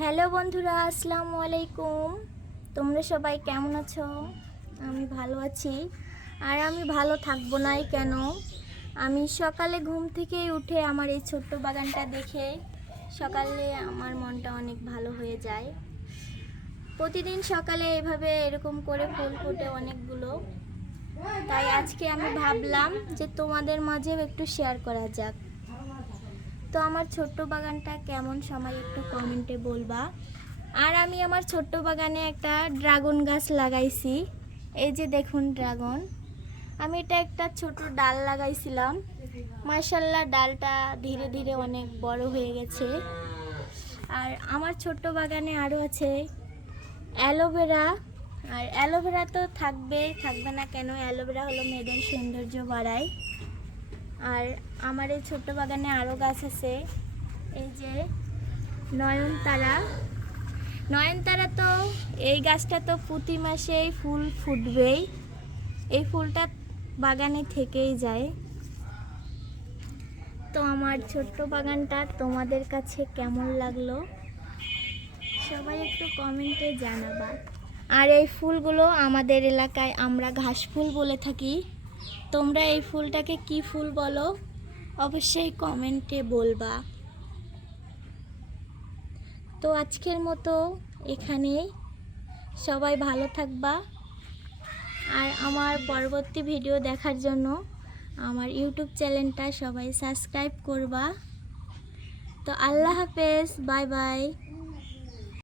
Hello বন্ধুরা, আসসালামু আলাইকুম। তোমরা সবাই কেমন আছো? আমি ভালো আছি। আর আমি ভালো থাকবো নাই কেন? আমি সকালে ঘুম থেকে উঠে আমার এই ছোট্ট বাগানটা দেখে সকালে আমার মনটা অনেক ভালো হয়ে যায়। প্রতিদিন সকালে এভাবে এরকম করে ফুল ফোটে অনেকগুলো। তাই আজকে আমি ভাবলাম যে তোমাদের মাঝেও একটু শেয়ার করা যাক। তো আমার ছোট্ট বাগানটা কেমন সবাই একটু কমেন্টে বলবা। আর আমি আমার ছোট্ট বাগানে একটা ড্রাগন গাছ লাগাইছি। এই যে দেখুন ড্রাগন। আমি এটা একটা ছোট ডাল লাগাইছিলাম। মাশাআল্লাহ, ডালটা ধীরে ধীরে অনেক বড় হয়ে গেছে। আর আমার ছোট্ট বাগানে আরও আছে অ্যালোভেরা। আর অ্যালোভেরা তো থাকবে না কেন? অ্যালোভেরা হলো মেয়েদের সৌন্দর্য বাড়ায়। আর আমার এই ছোট্ট বাগানে আরও গাছ আছে। এই যে নয়নতারা। নয়নতারা তো এই গাছটা তো প্রতি মাসেই ফুল ফুটবেই। এই ফুলটা বাগানে থেকেই যায়। তো আমার ছোট্ট বাগানটা তোমাদের কাছে কেমন লাগলো সবাই একটু কমেন্টে জানাবা। আর এই ফুলগুলো আমাদের এলাকায় আমরা ঘাস ফুল বলে থাকি। তোমরা এই ফুলটাকে কি ফুল বলো অবশ্যই কমেন্টে বলবা। তো আজকের মতো এখানেই। সবাই ভালো থাকবা। আর আমার পরবর্তী ভিডিও দেখার জন্য আমার ইউটিউব চ্যানেলটা সবাই সাবস্ক্রাইব করবা। তো আল্লাহ হাফেজ, বাই বাই।